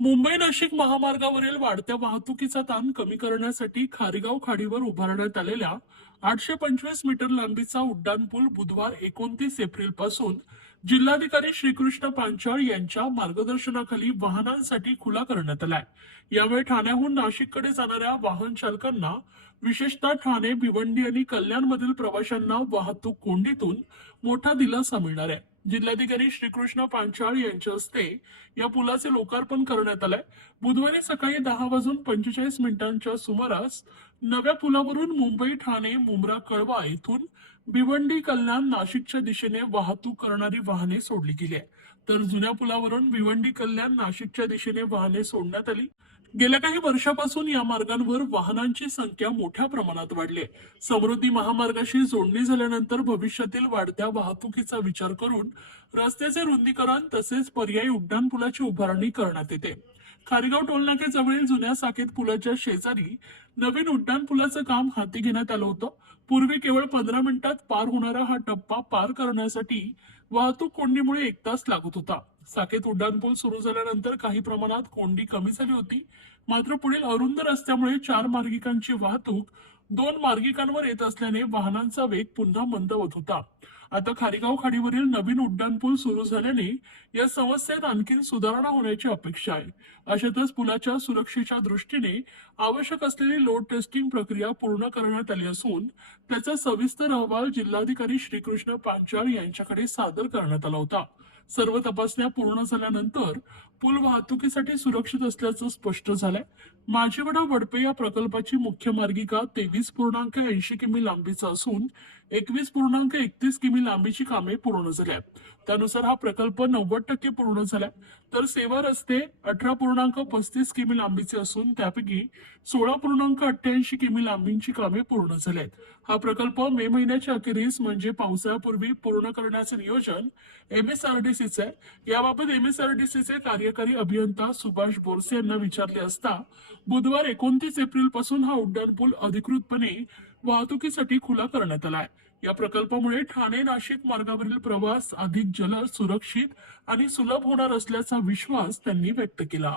मुंबई नाशिक महामार्गावरील वाढत्या वाहतुकीचा ताण कमी करण्यासाठी खारेगाव खाडीवर उभारण्यात आलेल्या 825 मीटर लांबीचा उड्डाणपूल बुधवार 29 एप्रिल पासून जिल्हाधिकारी श्रीकृष्ण पांचाळ यांच्या मार्गदर्शनाखाली वाहनांसाठी खुला करण्यात आलाय। यावेळी ठाण्याहून नाशिककडे जाणाऱ्या वाहन चालकांना, विशेषतः ठाणे, भिवंडी आणि कल्याणमधील प्रवाशांना वाहतूक कोंडीतून मोठा दिलासा मिळणार आहे। जिल्हाधिकारी श्रीकृष्ण पांचाळ यांच्या हस्ते या पुलाचे लोकार्पण करण्यात आलंय। बुधवारी सकाळी 10:45 सुमारास नव्या पुलावरून मुंबई, ठाणे, मुंब्रा, कळवा येथून भिवंडी, कल्याण, नाशिकच्या दिशेने वाहतूक करणारी वाहने सोडली गेली आहे, तर जुन्या पुलावरून भिवंडी, कल्याण, नाशिकच्या दिशेने वाहने सोडण्यात आली। गेल्या काही वर्षापासून या मार्गांवर वाहनांची संख्या मोठ्या प्रमाणात वाढली आहे। समृद्धी महामार्गाशी जोडणी झाल्यानंतर भविष्यातील वाढत्या वाहतुकीचा विचार करून रस्त्याचे रुंदीकरण तसेच पर्यायी उड्डाणपुलाची उभारणी करण्यात येते। खारेगाव टोलनाक्याजवळील जुन्या साकेत पुलाच्या शेजारी नवीन उड्डाणपुलाचं काम हाती घेण्यात आलं होतं। पूर्वी केवळ 15 मिनिटात पार होणारा हा टप्पा पार करण्यासाठी वाहतूक कोंडीमुळे 1 तास लागत होता। साकेत उड्डाणपूल सुरू झाल्यानंतर काही प्रमाणात कोंडी कमी झाली होती, मात्र पुढील अरुंद रस्त्यामुळे 4 मार्गिकांची वाहतूक 2 मार्गिकांवर येत असल्याने वाहनांचा वेग पुन्हा मंदावत होता। आता खारेगाव खाडीवरील नवीन उड्डाणपूल सुरू झाल्याने या समस्येत आणखी सुधारणा होण्याची अपेक्षा आहे। अशातच पुलाच्या सुरक्षेच्या दृष्टीने आवश्यक असलेली लोड टेस्टिंग प्रक्रिया पूर्ण करण्यात आली असून त्याचा सविस्तर अहवाल जिल्हाधिकारी श्रीकृष्ण पांचाळ यांच्याकडे सादर करण्यात आला होता। सर्व तपासण्या पूर्ण झाल्यानंतर पूल वाहतुकीसाठी सुरक्षित असल्याचं स्पष्ट झालंय। माझीवडा वडपे या प्रकल्पाची मुख्य मार्गिका 23.80 किमी लांबीचा असून 21.31 किमी लांबीची कामे पूर्ण झाली आहेत। त्यानुसार हा प्रकल्प 90% पूर्ण झालाय, तर सेवा रस्ते 18.35 किमी लांबीचे असून त्यापैकी 16.88 किमी लांबीची कामे पूर्ण झाली आहेत। हा प्रकल्प मे महिन्याच्या अखेरीस म्हणजे पावसाळ्यापूर्वी पूर्ण करण्याचे नियोजन MSRDCचे आहे। याबाबत MSRDCचे कार्यकारी अभियंता सुभाष बोरसे यांना विचारले असता बुधवार 29 एप्रिल पासून हा उड्डाणपूल अधिकृतपणे वाहतुकीसाठी खुला करण्यात आलाय। या प्रकल्पामुळे ठाणे नाशिक मार्गावरील प्रवास अधिक जलद, सुरक्षित आणि सुलभ होणार असल्याचा विश्वास त्यांनी व्यक्त केला।